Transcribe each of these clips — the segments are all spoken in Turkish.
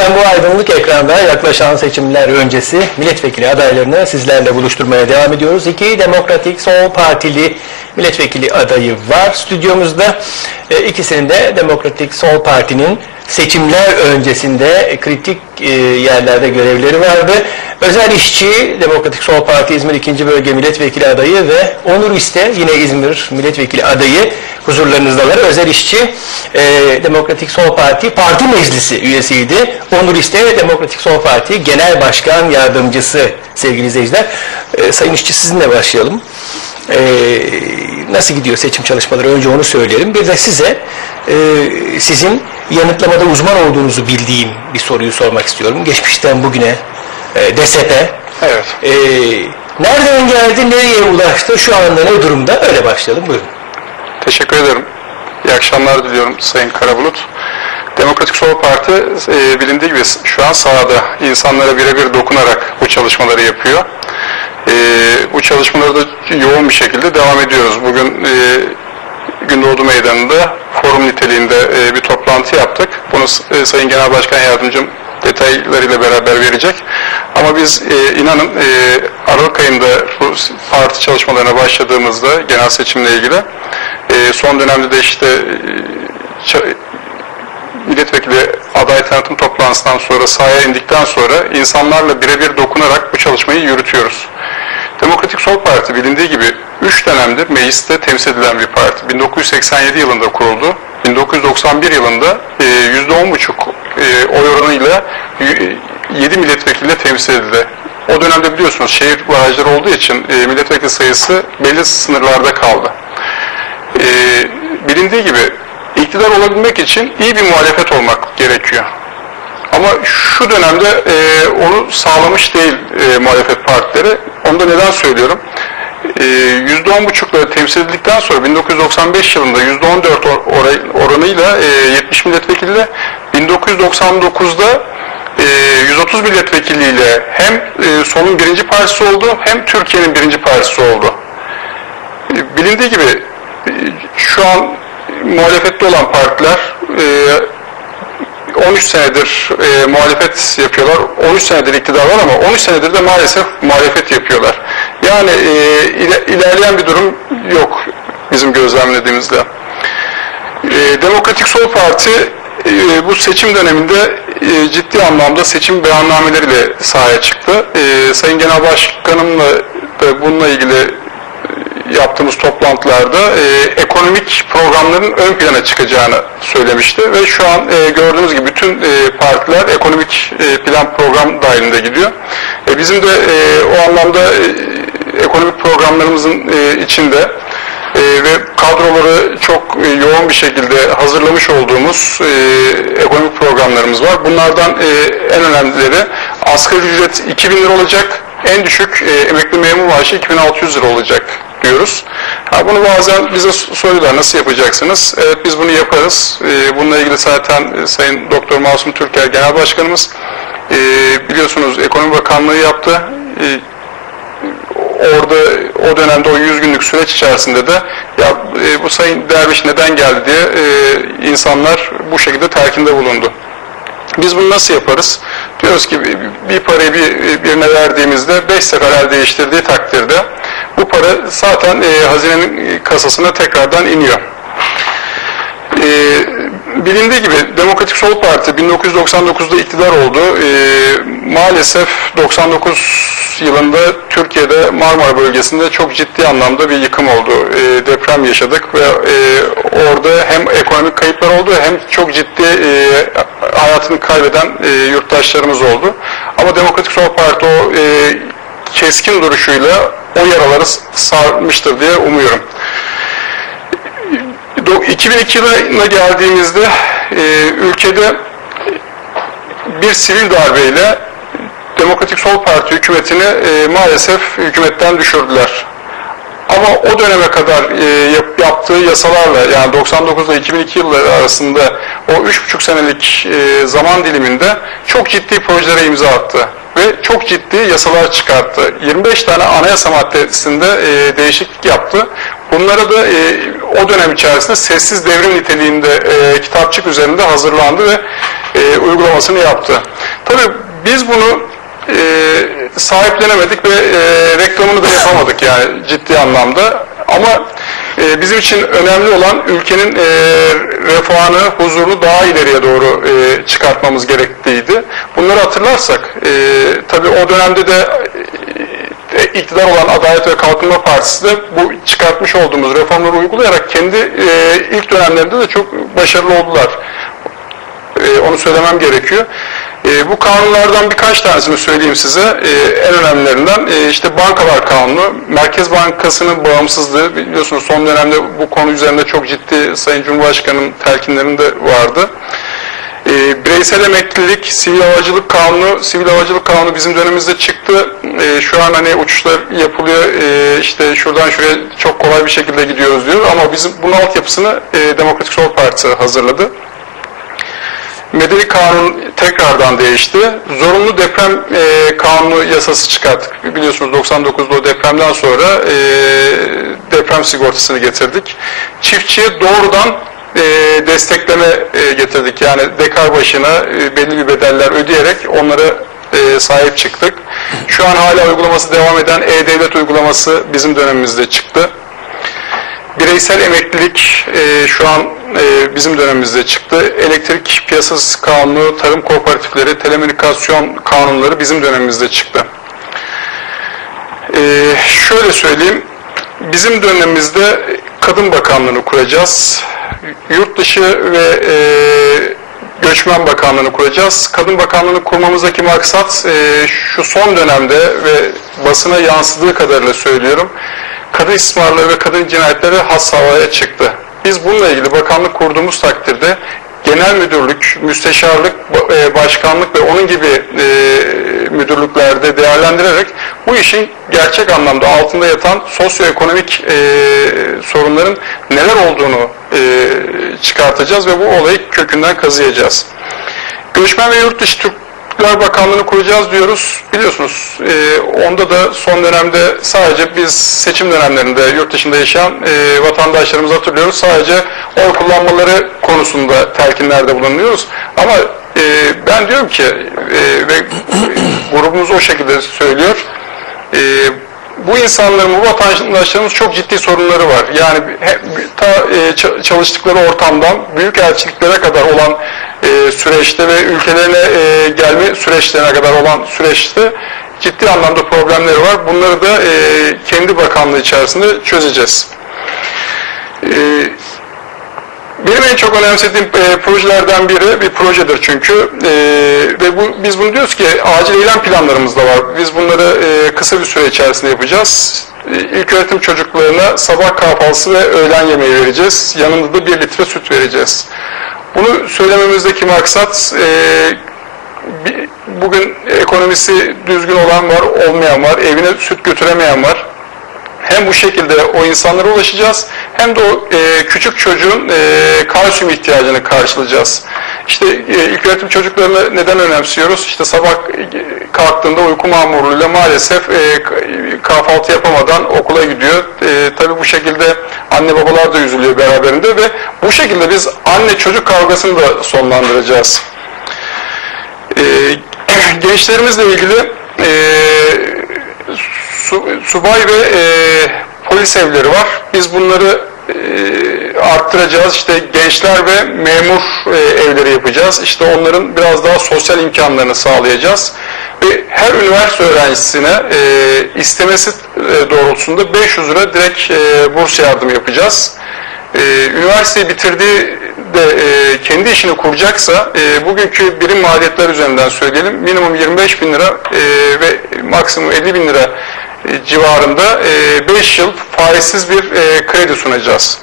Efendim bu aydınlık ekranda yaklaşan seçimler öncesi milletvekili adaylarını sizlerle buluşturmaya devam ediyoruz. İki Demokratik Sol Partili milletvekili adayı var stüdyomuzda. E, de Demokratik Sol Parti'nin seçimler öncesinde kritik e, yerlerde görevleri vardı. Özel işçi Demokratik Sol Parti İzmir 2. Bölge Milletvekili adayı ve Onur İste yine İzmir Milletvekili adayı huzurlarınızdalar. Özel işçi e, Demokratik Sol Parti Parti Meclisi üyesiydi. Onur İste Demokratik Sol Parti Genel Başkan Yardımcısı sevgili izleyiciler. E, Sayın İşçi sizinle başlayalım. E, nasıl gidiyor seçim çalışmaları önce onu söyleyelim. Bir de size e, sizin yanıtlamada uzman olduğunuzu bildiğim bir soruyu sormak istiyorum. Geçmişten bugüne e, DSP Evet. e, nereden geldi, nereye ulaştı, şu anda ne durumda? Öyle başlayalım. Buyurun. Teşekkür ederim. İyi akşamlar diliyorum Sayın Karabulut. Demokratik Sol Parti e, bilindiği gibi şu an sahada insanlara birebir dokunarak bu çalışmaları yapıyor. E, bu çalışmaları da yoğun bir şekilde devam ediyoruz. Bugün e, Gündoğdu Meydanı'nda forum niteliğinde e, bir toplantı yaptık. Bunu e, Sayın Genel Başkan Yardımcım detaylarıyla beraber verecek. Ama biz e, inanın e, Aralık ayında bu parti çalışmalarına başladığımızda genel seçimle ilgili e, son dönemde de işte e, milletvekili aday tanıtım toplantısından sonra sahaya indikten sonra insanlarla birebir dokunarak bu çalışmayı yürütüyoruz. Demokratik Sol Parti bilindiği gibi 3 dönemdir mecliste temsil edilen bir parti. 1987 yılında kuruldu. 1991 yılında e, %10,5 e, oy oranıyla 7 milletvekiliyle temsil edildi. O dönemde biliyorsunuz şehir barajları olduğu için e, milletvekili sayısı belli sınırlarda kaldı. E, bilindiği gibi iktidar olabilmek için iyi bir muhalefet olmak gerekiyor. Ama şu dönemde e, onu sağlamış değil e, muhalefet partileri. Onu da neden söylüyorum? E, %10,5'la temsil edildikten sonra 1995 yılında %14 or- oranıyla e, 70 milletvekiliyle 1999'da e, 130 milletvekiliyle hem e, solun birinci partisi oldu hem Türkiye'nin birinci partisi oldu. E, bilindiği gibi e, şu an muhalefette olan partiler e, 13 senedir e, muhalefet yapıyorlar. 13 senedir iktidar var ama 13 senedir de maalesef muhalefet yapıyorlar. Yani e, ile- ilerleyen bir durum yok bizim gözlemlediğimizde. E, Demokratik Sol Parti e, bu seçim döneminde e, ciddi anlamda seçim beyannameleriyle sahaya çıktı. E, Sayın Genel Başkanımla da bununla ilgili yaptığımız toplantılarda e, ekonomik programların ön plana çıkacağını söylemişti ve şu an e, gördüğünüz gibi bütün e, partiler ekonomik e, plan program dahilinde gidiyor. E, bizim de e, o anlamda e, ekonomik programlarımızın e, içinde e, ve kadroları çok e, yoğun bir şekilde hazırlamış olduğumuz e, ekonomik programlarımız var. Bunlardan e, en önemlileri asgari ücret 2000 lira olacak, en düşük e, emekli memur maaşı 2600 lira olacak diyoruz. Ha, bunu bazen bize soruyorlar nasıl yapacaksınız? Evet biz bunu yaparız. E, bununla ilgili zaten e, Sayın Doktor Masum Türker Genel Başkanımız e, biliyorsunuz Ekonomi Bakanlığı yaptı. Orada o dönemde o 100 günlük süreç içerisinde de ya bu Sayın Derviş neden geldi diye insanlar bu şekilde terkinde bulundu. Biz bunu nasıl yaparız? Diyoruz ki bir, parayı bir, birine verdiğimizde 5 sefer değiştirdiği takdirde bu para zaten e, hazinenin kasasına tekrardan iniyor. E, bilindiği gibi Demokratik Sol Parti 1999'da iktidar oldu. E, maalesef 99 yılında Türkiye'de Marmara bölgesinde çok ciddi anlamda bir yıkım oldu. E, deprem yaşadık ve e, orada hem ekonomik kayıplar oldu hem çok ciddi e, hayatını kaybeden e, yurttaşlarımız oldu. Ama Demokratik Sol Parti o e, keskin duruşuyla o yaraları sarmıştır diye umuyorum. Do- 2002 yılına geldiğimizde e, ülkede bir sivil darbeyle Demokratik Sol Parti hükümetini e, maalesef hükümetten düşürdüler. Ama o döneme kadar e, yap- yaptığı yasalarla yani 99 ile 2002 yılları arasında o 3,5 senelik e, zaman diliminde çok ciddi projelere imza attı ve çok ciddi yasalar çıkarttı. 25 tane anayasa maddesinde e, değişiklik yaptı. Bunlara da e, o dönem içerisinde sessiz devrim niteliğinde e, kitapçık üzerinde hazırlandı ve e, uygulamalar açıklamasını yaptı. Tabii biz bunu e, sahiplenemedik ve e, reklamını da yapamadık yani ciddi anlamda. Ama e, bizim için önemli olan ülkenin e, refahını, huzurunu daha ileriye doğru e, çıkartmamız gerekliydi. Bunları hatırlarsak, e, tabii o dönemde de iktidar olan Adalet ve Kalkınma Partisi de bu çıkartmış olduğumuz reformları uygulayarak kendi e, ilk dönemlerinde de çok başarılı oldular. E, onu söylemem gerekiyor. E, bu kanunlardan birkaç tanesini söyleyeyim size. E, en önemlilerinden e, işte Bankalar Kanunu, Merkez Bankası'nın bağımsızlığı biliyorsunuz son dönemde bu konu üzerinde çok ciddi Sayın Cumhurbaşkanı'nın telkinlerinde vardı. E, bireysel emeklilik, sivil havacılık kanunu, sivil havacılık kanunu bizim dönemimizde çıktı. E, şu an hani uçuşlar yapılıyor, e, işte şuradan şuraya çok kolay bir şekilde gidiyoruz diyor ama bizim bunun altyapısını e, Demokratik Sol Partisi hazırladı. Medeni kanun tekrardan değişti. Zorunlu deprem e, kanunu yasası çıkarttık. Biliyorsunuz 99'da o depremden sonra e, deprem sigortasını getirdik. Çiftçiye doğrudan e, destekleme e, getirdik. Yani dekar başına e, belli bir bedeller ödeyerek onlara e, sahip çıktık. Şu an hala uygulaması devam eden E-Devlet uygulaması bizim dönemimizde çıktı. Bireysel emeklilik e, şu an e, bizim dönemimizde çıktı. Elektrik piyasası kanunu, tarım kooperatifleri, telekomünikasyon kanunları bizim dönemimizde çıktı. E, şöyle söyleyeyim, bizim dönemimizde Kadın Bakanlığı'nı kuracağız. Yurt dışı ve e, Göçmen Bakanlığı'nı kuracağız. Kadın Bakanlığı'nı kurmamızdaki maksat e, şu son dönemde ve basına yansıdığı kadarıyla söylüyorum kadın istismarları ve kadın cinayetleri has havaya çıktı. Biz bununla ilgili bakanlık kurduğumuz takdirde genel müdürlük, müsteşarlık, e, başkanlık ve onun gibi e, müdürlüklerde değerlendirerek bu işin gerçek anlamda altında yatan sosyoekonomik e, sorunların neler olduğunu çıkartacağız ve bu olayı kökünden kazıyacağız. Göçmen ve yurt dışı Türk Kültürler Bakanlığı'nı kuracağız diyoruz. Biliyorsunuz e, onda da son dönemde sadece biz seçim dönemlerinde yurt dışında yaşayan e, vatandaşlarımızı hatırlıyoruz. Sadece oy kullanmaları konusunda telkinlerde bulunuyoruz. Ama e, ben diyorum ki e, ve grubumuz o şekilde söylüyor. E, bu insanların, bu vatandaşlarımız çok ciddi sorunları var. Yani ta e, çalıştıkları ortamdan büyük elçiliklere kadar olan e, süreçte ve ülkelerine e, gelme süreçlerine kadar olan süreçte ciddi anlamda problemleri var. Bunları da kendi bakanlığı içerisinde çözeceğiz. E, benim en çok önemsediğim e, projelerden biri bir projedir çünkü e, ve bu, biz bunu diyoruz ki acil eylem planlarımız da var. Biz bunları e, kısa bir süre içerisinde yapacağız. E, ilk öğretim çocuklarına sabah kahvaltısı ve öğlen yemeği vereceğiz. Yanında da bir litre süt vereceğiz. Bunu söylememizdeki maksat e, bugün ekonomisi düzgün olan var, olmayan var, evine süt götüremeyen var. Hem bu şekilde o insanlara ulaşacağız hem de o e, küçük çocuğun e, kalsiyum ihtiyacını karşılayacağız. İşte e, ilk öğretim çocuklarını neden önemsiyoruz? İşte sabah kalktığında uyku mamurluğuyla maalesef e, kahvaltı yapamadan okula gidiyor. E, tabii bu şekilde anne babalar da üzülüyor beraberinde ve bu şekilde biz anne çocuk kavgasını da sonlandıracağız. E, gençlerimizle ilgili e, subay ve e, polis evleri var. Biz bunları e, arttıracağız. İşte gençler ve memur e, evleri yapacağız. İşte onların biraz daha sosyal imkanlarını sağlayacağız. Ve her üniversite öğrencisine e, istemesi e, doğrultusunda 500 lira direkt e, burs yardım yapacağız. E, üniversiteyi bitirdiği de e, kendi işini kuracaksa e, bugünkü birim maliyetler üzerinden söyleyelim. Minimum 25 bin lira e, ve maksimum 50 bin lira civarında 5 e, yıl faizsiz bir e, kredi sunacağız.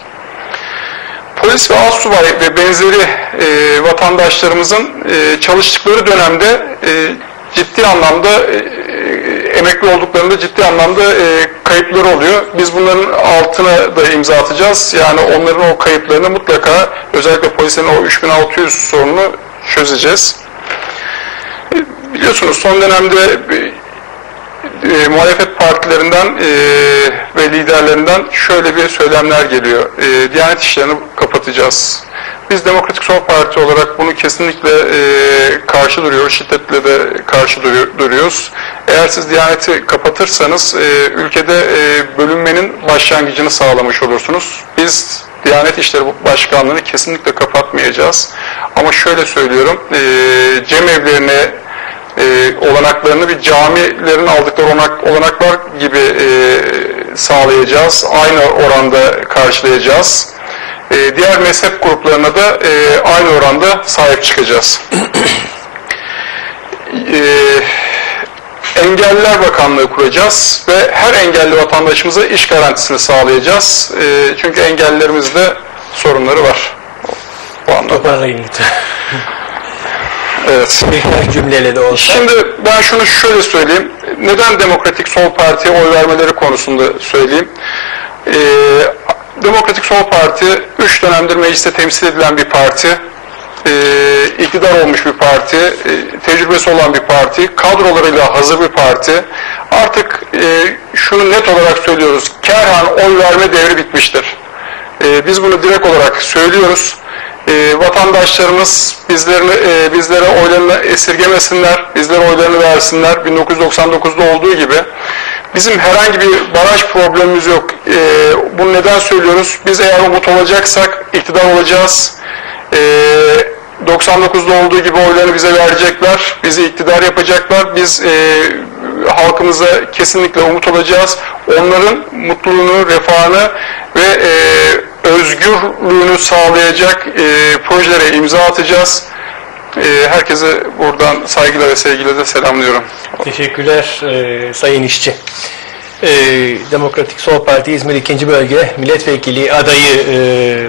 Polis ve asubay ve benzeri vatandaşlarımızın çalıştıkları dönemde ciddi anlamda emekli olduklarında ciddi anlamda kayıpları oluyor. Biz bunların altına da imza atacağız. Yani onların o kayıplarını mutlaka özellikle polisin o 3600 sorununu çözeceğiz. Biliyorsunuz son dönemde e, muhalefet partilerinden e, ve liderlerinden şöyle bir söylemler geliyor. E, Diyanet işlerini kapatacağız. Biz Demokratik Sol Parti olarak bunu kesinlikle e, karşı duruyoruz, şiddetle de karşı duruyor, duruyoruz. Eğer siz Diyaneti kapatırsanız e, ülkede e, bölünmenin başlangıcını sağlamış olursunuz. Biz Diyanet İşleri Başkanlığı'nı kesinlikle kapatmayacağız. Ama şöyle söylüyorum, e, cemevlerine e, olanaklarını bir camilerin aldıkları olanak, olanaklar gibi e, sağlayacağız. Aynı oranda karşılayacağız. E, diğer mezhep gruplarına da e, aynı oranda sahip çıkacağız. e, Engelliler Bakanlığı kuracağız ve her engelli vatandaşımıza iş garantisini sağlayacağız. E, çünkü engellilerimizde sorunları var. Bu anlamda. Evet. Birkaç cümleyle de olsa. Şimdi ben şunu şöyle söyleyeyim. Neden Demokratik Sol Parti'ye oy vermeleri konusunda söyleyeyim. Ee, Demokratik Sol Parti 3 dönemdir mecliste temsil edilen bir parti. Ee, iktidar olmuş bir parti, e, tecrübesi olan bir parti, kadrolarıyla hazır bir parti. Artık e, şunu net olarak söylüyoruz. Kerhan oy verme devri bitmiştir. Ee, biz bunu direkt olarak söylüyoruz. Ee, vatandaşlarımız bizlerini, e, bizlere oylarını esirgemesinler, bizlere oylarını versinler. 1999'da olduğu gibi. Bizim herhangi bir baraj problemimiz yok. Ee, bunu neden söylüyoruz? Biz eğer umut olacaksak iktidar olacağız. Ee, 99'da olduğu gibi oylarını bize verecekler, bizi iktidar yapacaklar. Biz e, halkımıza kesinlikle umut olacağız. Onların mutluluğunu, refahını ve e, özgürlüğünü sağlayacak e, projelere imza atacağız. E, herkese buradan saygıyla ve sevgiyle selamlıyorum. Teşekkürler e, Sayın İşçi. E, Demokratik Sol Parti İzmir 2. Bölge Milletvekili adayı e,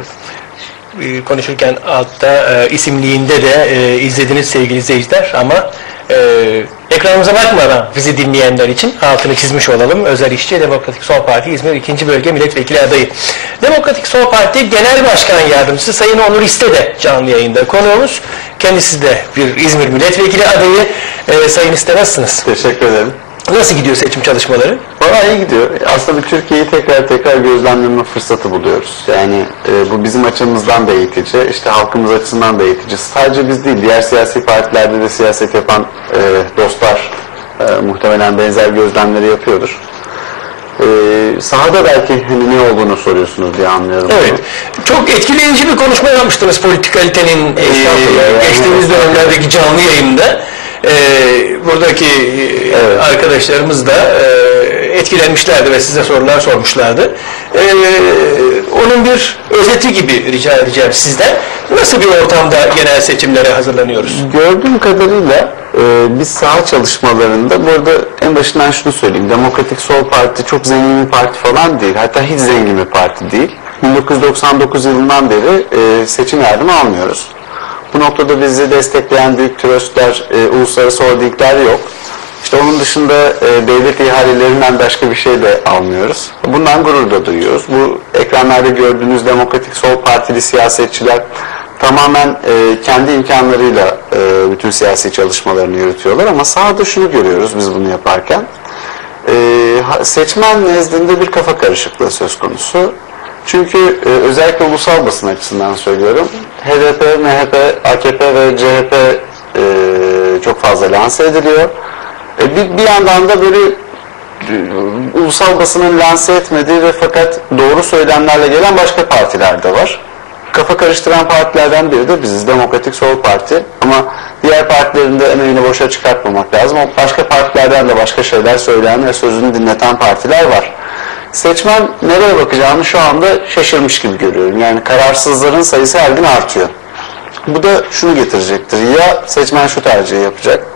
e, konuşurken altta e, isimliğinde de e, izlediniz sevgili izleyiciler ama e, ekranımıza bakmadan bizi dinleyenler için altını çizmiş olalım. Özel İşçi Demokratik Sol Parti İzmir 2. Bölge Milletvekili adayı. Demokratik Sol Parti Genel Başkan Yardımcısı Sayın Onur İste de canlı yayında konuğumuz. Kendisi de bir İzmir Milletvekili adayı. E, Sayın İste nasılsınız? Teşekkür ederim. Nasıl gidiyor seçim çalışmaları? Valla iyi gidiyor. Aslında Türkiye'yi tekrar tekrar gözlemleme fırsatı buluyoruz. Yani e, bu bizim açımızdan da eğitici, işte halkımız açısından da eğitici. Sadece biz değil, diğer siyasi partilerde de siyaset yapan e, dostlar e, muhtemelen benzer gözlemleri yapıyordur. E, sahada belki hani ne olduğunu soruyorsunuz diye anlıyorum. Evet. Çok etkileyici bir konuşma yapmıştınız politikalitenin e, Estağfurullah. geçtiğimiz dönemlerdeki canlı yayında. E, buradaki e, arkadaşlarımız da e, etkilenmişlerdi ve size sorular sormuşlardı. E, onun bir özeti gibi rica edeceğim sizden. Nasıl bir ortamda genel seçimlere hazırlanıyoruz? Gördüğüm kadarıyla e, biz saha çalışmalarında bu arada en başından şunu söyleyeyim. Demokratik Sol Parti çok zengin bir parti falan değil. Hatta hiç zengin bir parti değil. 1999 yılından beri e, seçim yardımı almıyoruz. Bu noktada bizi destekleyen büyük tröstler, e, uluslararası holdingler yok. İşte onun dışında e, devlet ihalelerinden başka bir şey de almıyoruz. Bundan gurur da duyuyoruz. Bu ekranlarda gördüğünüz Demokratik Sol Partili siyasetçiler tamamen e, kendi imkanlarıyla e, bütün siyasi çalışmalarını yürütüyorlar ama sahada şunu görüyoruz biz bunu yaparken. E, seçmen nezdinde bir kafa karışıklığı söz konusu. Çünkü e, özellikle ulusal basın açısından söylüyorum. HDP, MHP, AKP ve CHP e, çok fazla lanse ediliyor. E, bir, bir yandan da böyle e, ulusal basının lanse etmediği ve fakat doğru söylemlerle gelen başka partiler de var. Kafa karıştıran partilerden biri de biziz. Demokratik Sol Parti. Ama diğer partilerin de emeğini boşa çıkartmamak lazım. Başka partilerden de başka şeyler söyleyen ve sözünü dinleten partiler var. Seçmen nereye bakacağını şu anda şaşırmış gibi görüyorum. Yani kararsızların sayısı her gün artıyor. Bu da şunu getirecektir. Ya seçmen şu tercihi yapacak.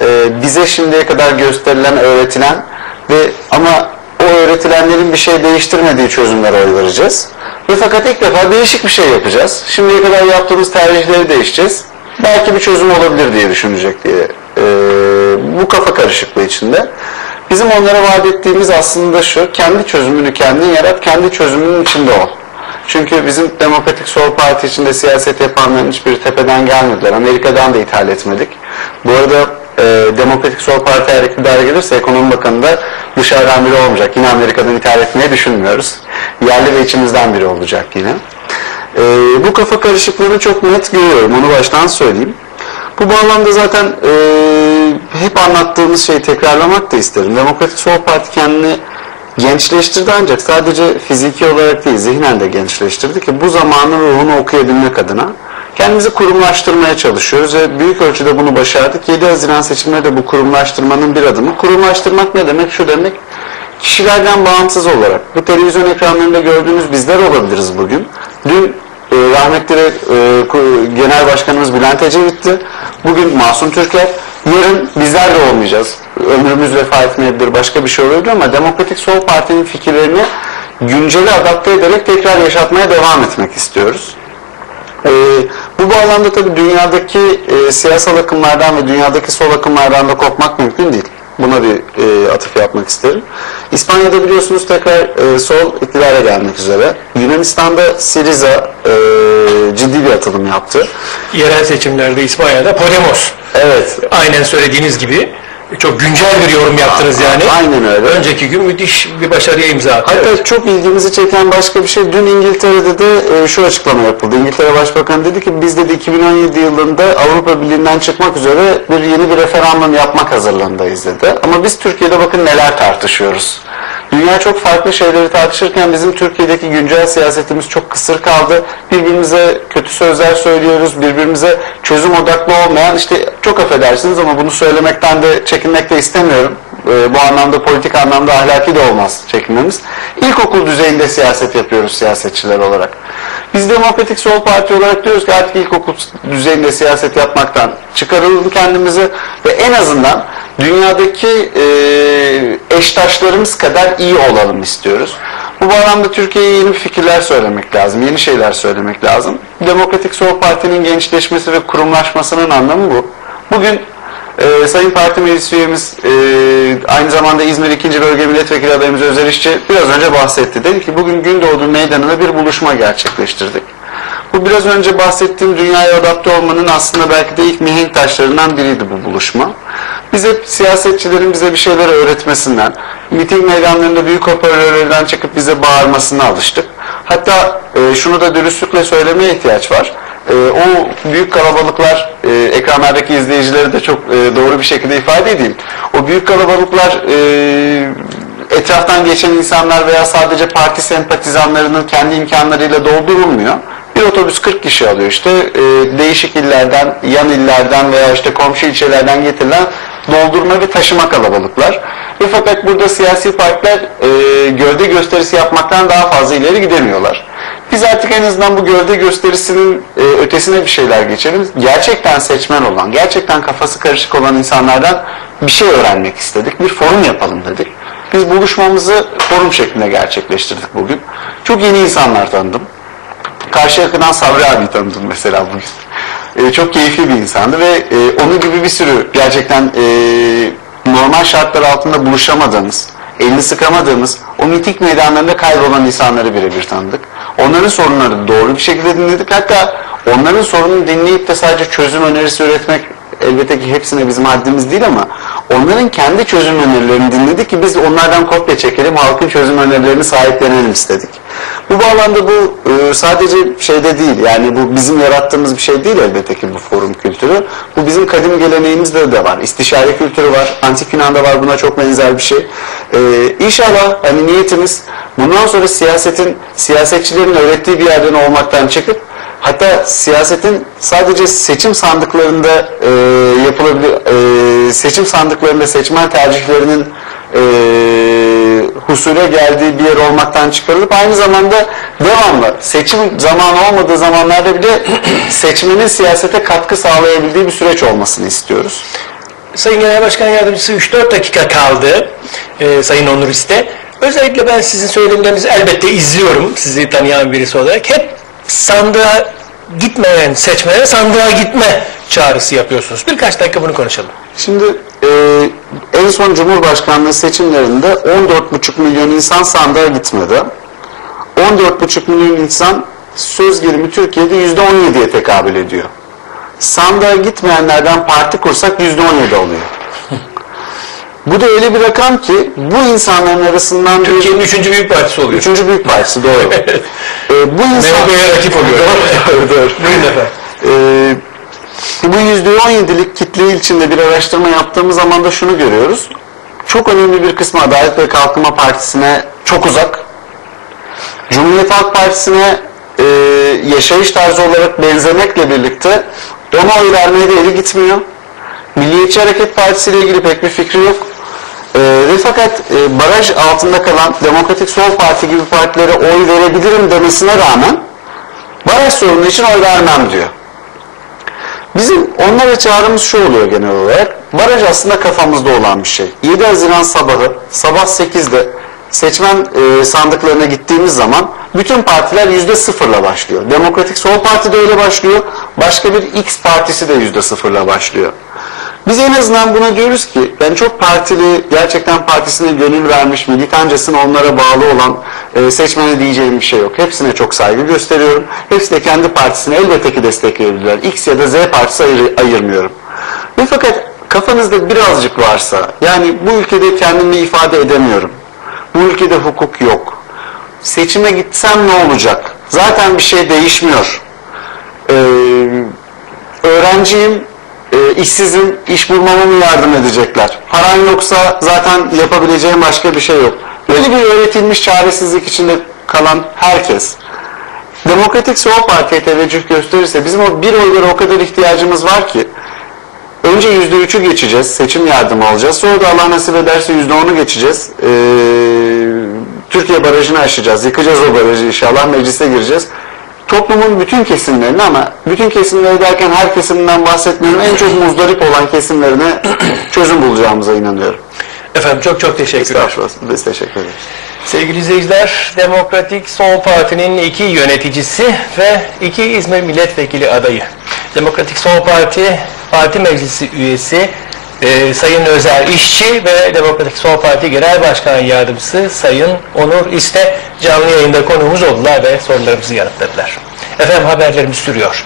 Ee, bize şimdiye kadar gösterilen, öğretilen ve ama o öğretilenlerin bir şey değiştirmediği çözümlere oy vereceğiz. Ve fakat ilk defa değişik bir şey yapacağız. Şimdiye kadar yaptığımız tercihleri değişeceğiz. Belki bir çözüm olabilir diye düşünecek diye. Ee, bu kafa karışıklığı içinde. Bizim onlara vaat ettiğimiz aslında şu, kendi çözümünü kendin yarat, kendi çözümünün içinde ol. Çünkü bizim Demokratik Sol Parti içinde siyaset yapanların hiçbiri tepeden gelmediler. Amerika'dan da ithal etmedik. Bu arada e, Demokratik Sol Parti eğer iktidara gelirse Ekonomi Bakanı da dışarıdan biri olmayacak. Yine Amerika'dan ithal etmeyi düşünmüyoruz. Yerli ve içimizden biri olacak yine. E, bu kafa karışıklığını çok net görüyorum. Onu baştan söyleyeyim. Bu bağlamda zaten e, hep anlattığımız şeyi tekrarlamak da isterim. Demokratik Sol Parti kendini gençleştirdi ancak sadece fiziki olarak değil zihnen de gençleştirdi ki bu zamanın ruhunu okuyabilmek adına kendimizi kurumlaştırmaya çalışıyoruz ve büyük ölçüde bunu başardık. 7 Haziran seçimleri de bu kurumlaştırmanın bir adımı. Kurumlaştırmak ne demek? Şu demek kişilerden bağımsız olarak bu televizyon ekranlarında gördüğünüz bizler olabiliriz bugün. Dün e, rahmetli e, Genel Başkanımız Bülent Ecevit'ti. Bugün Masum Türker. Yarın bizler de olmayacağız. Ömrümüz vefa etmeyebilir, başka bir şey olabilir ama Demokratik Sol Parti'nin fikirlerini güncele adapte ederek tekrar yaşatmaya devam etmek istiyoruz. Ee, bu bağlamda tabii dünyadaki e, siyasal akımlardan ve dünyadaki sol akımlardan da kopmak mümkün değil. Buna bir e, atıf yapmak isterim. İspanya'da biliyorsunuz tekrar e, sol iktidara gelmek üzere. Yunanistan'da Syriza e, ciddi bir atılım yaptı. Yerel seçimlerde İspanya'da Podemos. Evet, Aynen söylediğiniz gibi çok güncel bir yorum yaptınız yani. aynen öyle. Önceki gün müthiş bir başarıya imza attı. Hatta çok ilgimizi çeken başka bir şey dün İngiltere'de de e, şu açıklama yapıldı. İngiltere Başbakanı dedi ki biz dedi 2017 yılında Avrupa Birliği'nden çıkmak üzere bir yeni bir referandum yapmak hazırlığındayız dedi. Ama biz Türkiye'de bakın neler tartışıyoruz. Dünya çok farklı şeyleri tartışırken bizim Türkiye'deki güncel siyasetimiz çok kısır kaldı. Birbirimize kötü sözler söylüyoruz, birbirimize çözüm odaklı olmayan işte çok affedersiniz ama bunu söylemekten de çekinmek de istemiyorum. Ee, bu anlamda politik anlamda ahlaki de olmaz çekinmemiz. İlkokul düzeyinde siyaset yapıyoruz siyasetçiler olarak. Biz Demokratik Sol Parti olarak diyoruz ki artık ilkokul düzeyinde siyaset yapmaktan çıkaralım kendimizi ve en azından dünyadaki e, eştaşlarımız kadar iyi olalım istiyoruz. Bu bağlamda Türkiye'ye yeni fikirler söylemek lazım, yeni şeyler söylemek lazım. Demokratik Sol Parti'nin gençleşmesi ve kurumlaşmasının anlamı bu. Bugün ee, Sayın Parti Meclis Üyemiz e, aynı zamanda İzmir 2. Bölge Milletvekili adayımız Özer İşçi biraz önce bahsetti. Dedi ki bugün Gündoğdu Meydanı'nda bir buluşma gerçekleştirdik. Bu biraz önce bahsettiğim dünyaya adapte olmanın aslında belki de ilk mihenk taşlarından biriydi bu buluşma. Biz hep siyasetçilerin bize bir şeyler öğretmesinden, miting meydanlarında büyük hoparlörlerden çıkıp bize bağırmasına alıştık. Hatta e, şunu da dürüstlükle söylemeye ihtiyaç var. E, o büyük kalabalıklar, e, ekranlardaki izleyicileri de çok e, doğru bir şekilde ifade edeyim. O büyük kalabalıklar e, etraftan geçen insanlar veya sadece parti sempatizanlarının kendi imkanlarıyla doldurulmuyor. Bir otobüs 40 kişi alıyor işte e, değişik illerden, yan illerden veya işte komşu ilçelerden getirilen doldurma ve taşıma kalabalıklar. Ve fakat burada siyasi partiler e, gövde gösterisi yapmaktan daha fazla ileri gidemiyorlar. Biz artık en azından bu gövde gösterisinin e, ötesine bir şeyler geçelim. Gerçekten seçmen olan, gerçekten kafası karışık olan insanlardan bir şey öğrenmek istedik. Bir forum yapalım dedik. Biz buluşmamızı forum şeklinde gerçekleştirdik bugün. Çok yeni insanlar tanıdım. Karşıyaka'dan Sabri abi tanıdım mesela bugün. E, çok keyifli bir insandı ve e, onun gibi bir sürü gerçekten e, normal şartlar altında buluşamadığımız, elini sıkamadığımız, o mitik meydanlarında kaybolan insanları birebir tanıdık. Onların sorunları doğru bir şekilde dinledik. Hatta onların sorununu dinleyip de sadece çözüm önerisi üretmek elbette ki hepsine bizim haddimiz değil ama onların kendi çözüm önerilerini dinledik ki biz onlardan kopya çekelim, halkın çözüm önerilerini sahiplenelim istedik. Bu bağlamda bu e, sadece şeyde değil yani bu bizim yarattığımız bir şey değil elbette ki bu forum kültürü. Bu bizim kadim geleneğimizde de var. İstişare kültürü var. Antik Yunan'da var buna çok benzer bir şey. E, inşallah hani niyetimiz bundan sonra siyasetin, siyasetçilerin öğrettiği bir yerden olmaktan çıkıp Hatta siyasetin sadece seçim sandıklarında e, yapılabilir, e, seçim sandıklarında seçmen tercihlerinin e, husule geldiği bir yer olmaktan çıkarılıp aynı zamanda devamlı seçim zamanı olmadığı zamanlarda bile seçmenin siyasete katkı sağlayabildiği bir süreç olmasını istiyoruz. Sayın Genel Başkan Yardımcısı 3-4 dakika kaldı e, Sayın Onur İste. Özellikle ben sizin söylemlerinizi elbette izliyorum sizi tanıyan birisi olarak. Hep sandığa gitmeyen seçmene sandığa gitme çağrısı yapıyorsunuz. Birkaç dakika bunu konuşalım. Şimdi e, en son Cumhurbaşkanlığı seçimlerinde 14,5 milyon insan sandığa gitmedi. 14,5 milyon insan söz gelimi Türkiye'de %17'ye tekabül ediyor. Sandığa gitmeyenlerden parti kursak %17 oluyor. Bu da öyle bir rakam ki bu insanların arasından bir- Türkiye'nin üçüncü büyük partisi oluyor. Üçüncü büyük partisi doğru. ee, bu insan... MHP'ye rakip oluyor. doğru, doğru. Buyurun efendim. Ee, Bu %17'lik kitle içinde bir araştırma yaptığımız zaman da şunu görüyoruz. Çok önemli bir kısmı Adalet ve Kalkınma Partisi'ne çok uzak. Cumhuriyet Halk Partisi'ne e, yaşayış tarzı olarak benzemekle birlikte ona oy vermeye de eli gitmiyor. Milliyetçi Hareket Partisi ile ilgili pek bir fikri yok. E, ve fakat e, baraj altında kalan Demokratik Sol Parti gibi partilere oy verebilirim demesine rağmen baraj sorunu için oy vermem diyor. Bizim onlara çağrımız şu oluyor genel olarak. Baraj aslında kafamızda olan bir şey. 7 Haziran sabahı sabah 8'de seçmen e, sandıklarına gittiğimiz zaman bütün partiler yüzde sıfırla başlıyor. Demokratik Sol Parti de öyle başlıyor. Başka bir X partisi de yüzde sıfırla başlıyor. Biz en azından buna diyoruz ki ben çok partili, gerçekten partisine gönül vermiş, militancasına onlara bağlı olan e, seçmene diyeceğim bir şey yok. Hepsine çok saygı gösteriyorum. Hepsi de kendi partisini elbette ki destekleyebilirler. X ya da Z partisi ayır, ayırmıyorum. Ve fakat kafanızda birazcık varsa, yani bu ülkede kendimi ifade edemiyorum. Bu ülkede hukuk yok. Seçime gitsem ne olacak? Zaten bir şey değişmiyor. Ee, öğrenciyim, e, işsizim, iş bulmama mı yardım edecekler? Paran yoksa zaten yapabileceğim başka bir şey yok. Böyle bir öğretilmiş çaresizlik içinde kalan herkes Demokratik Sol Parti'ye teveccüh gösterirse bizim o bir oylara o kadar ihtiyacımız var ki önce yüzde üçü geçeceğiz, seçim yardımı alacağız. Sonra da Allah nasip ederse yüzde onu geçeceğiz. Ee, Türkiye barajını aşacağız, yıkacağız o barajı inşallah, meclise gireceğiz. Toplumun bütün kesimlerini ama bütün kesimleri derken her kesimden bahsetmiyorum. En çok muzdarip olan kesimlerine çözüm bulacağımıza inanıyorum. Efendim çok çok teşekkürler. Estağfurullah. Biz teşekkür ederiz. Sevgili izleyiciler, Demokratik Sol Parti'nin iki yöneticisi ve iki İzmir Milletvekili adayı. Demokratik Sol Parti Parti Meclisi üyesi e, Sayın Özer İşçi ve Demokratik Sol Parti Genel Başkan Yardımcısı Sayın Onur İste canlı yayında konuğumuz oldular ve sorularımızı yanıtladılar. Efendim haberlerimiz sürüyor.